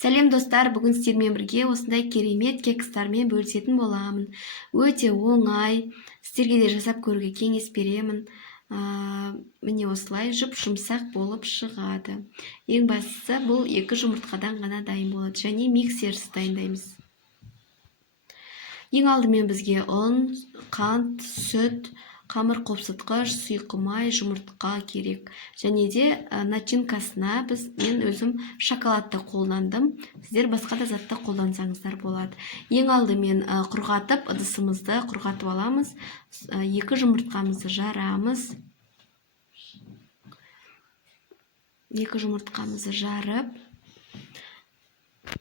Сәлем достар, бүгін сіздермен бірге осындай керемет кекстармен бөлісетін боламын. Өте оңай, сіздерге де жасап көруге кеңес беремін. Міне осылай жұп-жұмсақ болып шығады. Ең бастысы бұл 2 жұмыртқадан ғана дайын болады және миксерсіз дайындаймыз. Ең алдымен бізге ұн, қант, сүт, қамыр қопсытқыш, сұйқымай, жұмыртқа керек. Және де начинкасына мен өзім шоколадты қолдандым. Сіздер басқа да затты қолдансаңыздар болады. Ең алдымен құрғатып, ыдысымызды құрғатып аламыз. 2 жұмыртқамызды жарамыз. 2 жұмыртқамызды жарып,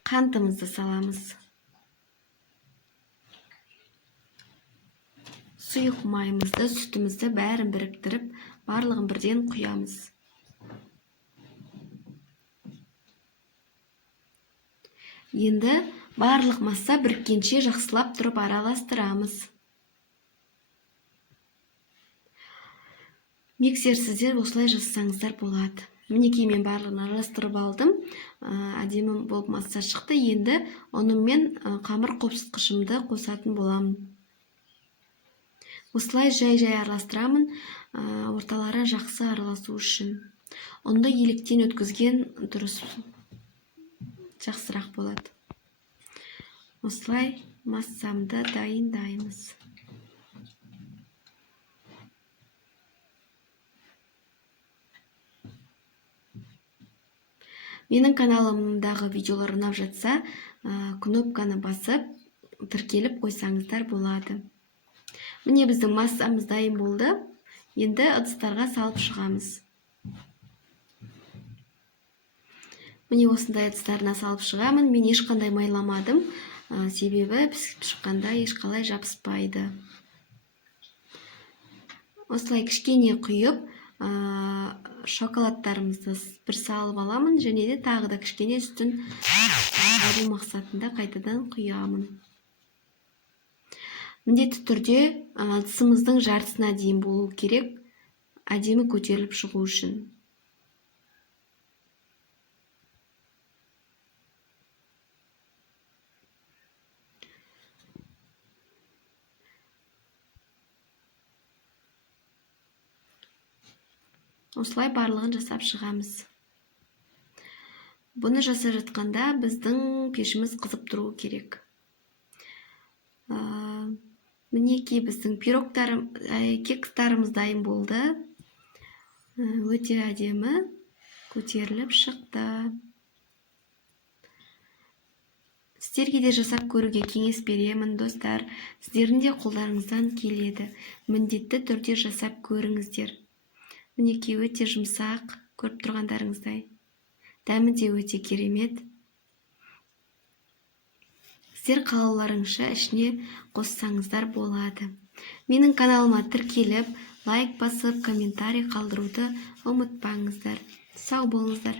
қантымызды саламыз. Сұйық майымызды, сүтімізді бәрін біріктіріп, барлығын бірден құямыз. Енді барлық масса біріккенше жақсылап тұрып араластырамыз. Миксерсіздер осылай жасасаңыздар болады. Мінекей мен барлығын араластырып алдым. Әдемі болып масса шықты. Енді оның мен қамыр қопсытқышымды қосатын боламын. Осылай жай-жай араластырамын, орталары жақсы араласу үшін. Онда електен өткізген дұрыс жақсырақ болады. Осылай массамды дайындаймыз. Менің каналымдағы видеолар ұнап жатса, кнопканы басып, тіркеліп қойсаңыздар болады. Міне біздің массамыз дайын болды. Енді ыдыстарға салып шығамыз. Міне осындай ыдыстарына салып шығамын. Мен ешқандай майламадым. Себебі пісіп шыққанда ешқалай жабыспайды. Осылай кішкене құйып, шоколадтарымызды бір салып аламын. Және де тағы да кішкене сүтін жару мақсатында қайтадан құямын. Міндетті түрде ыдысымыздың жартысына дейін болу керек, әдемі көтеріліп шығу үшін. Осылай барлығын жасап шығамыз. Бұны жасап жатқанда біздің пешіміз қызып тұру керек. Мінекей біздің кекстарымыз дайын болды. Өте әдемі көтеріліп шықты. Сіздерге де жасап көруге кеңес беремін, достар. Сіздердің де қолдарыңыздан келеді. Міндетті түрде жасап көріңіздер. Мінекей өте жұмсақ, көріп тұрғандарыңыздай. Дәмі де өте керемет. Сіздер қалауларыңызша ішіне қоссаңыздар болады. Менің каналыма тіркеліп, лайк басып, комментарий қалдыруды ұмытпаңыздар. Сау болыңыздар.